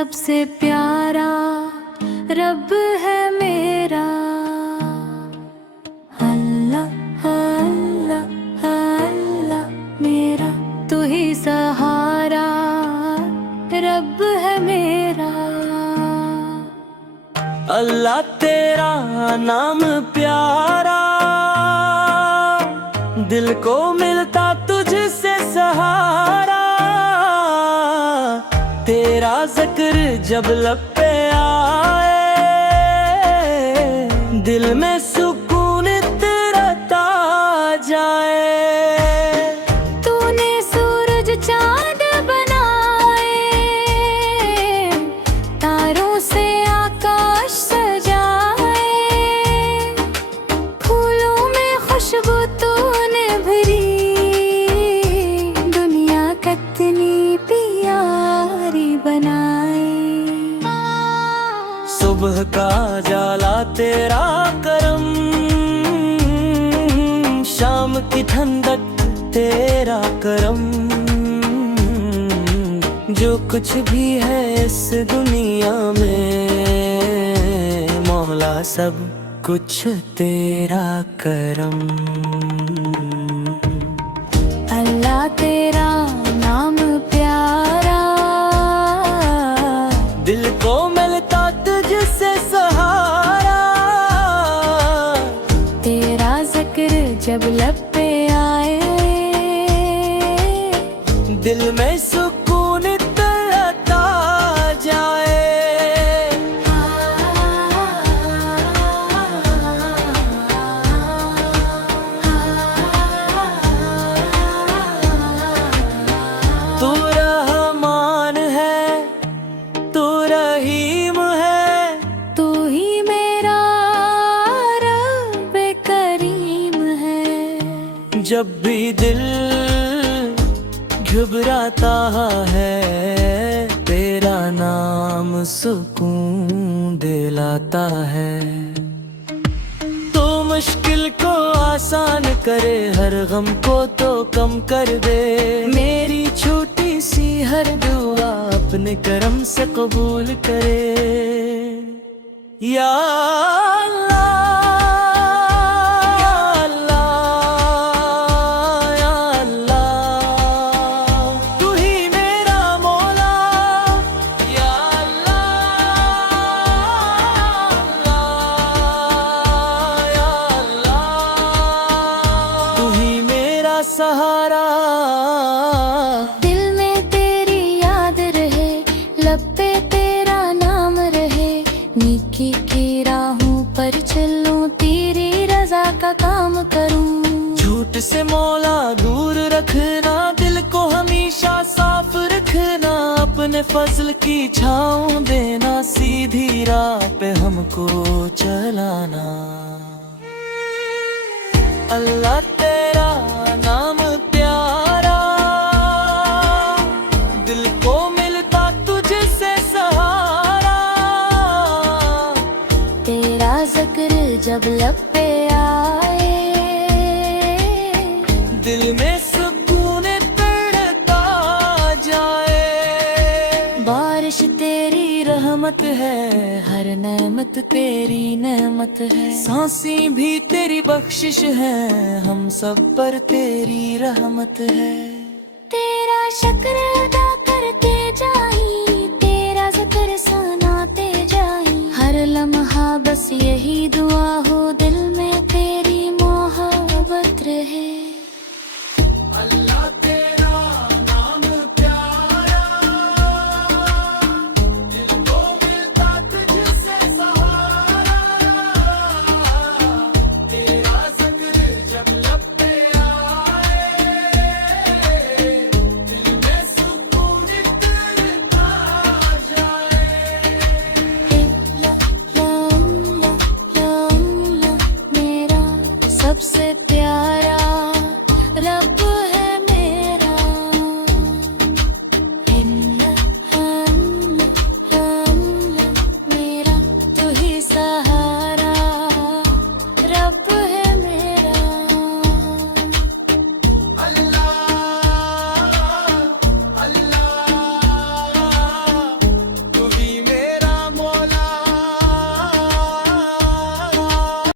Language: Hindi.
सबसे प्यारा रब है मेरा। अल्लाह अल्लाह अल्लाह मेरा तू ही सहारा रब है मेरा। अल्लाह तेरा नाम प्यारा, दिल को मिलता तुझसे सहारा। तेरा जिक्र जब लब पे आए, दिल में सुकून इतरता जाए। तूने सूरज चांद बनाए, तारों से आकाश सजाए। फूलों में खुशबू तूने भरी, दुनिया कितनी प्यारी बनाई। सुबह का जाला तेरा करम, शाम की ठंडक तेरा करम। जो कुछ भी है इस दुनिया में मौला, सब कुछ तेरा करम। अल्लाह तेरा नाम प्यारा, दिल को मिलता तुझसे सहारा। तेरा जिक्र जब लब पे आए, दिल में सुकून इतरता जाए। तू रहमान है, तू रहीम है, तू ही मेरा रब करीम है। जब भी दिल घबराता है, तेरा नाम सुकून दिलाता है। तो मुश्किल को आसान करे, हर गम को तो कम कर दे। मेरी छोटी सी हर दुआ अपने करम से कबूल करे। या अल्लाह, सहारा। दिल में तेरी याद रहे, लब पे तेरा नाम रहे। नेकी की राहों पर चलूं, तेरी रजा का काम करूं। झूठ से मौला दूर रखना, दिल को हमेशा साफ रखना। अपने फजल की छाँव देना, सीधी राह पे हमको चलाना। अल्लाह तेरा नाम प्यारा, दिल को मिलता तुझसे सहारा। तेरा जिक्र जब लब पे आए, दिल में सुकून बढ़ता जाए। बारिश तेरी रहमत है, हर नेमत तेरी नेमत है। सांसें भी तेरी बख्शिश है, हम सब पर तेरी रहमत है। तेरा शुक्र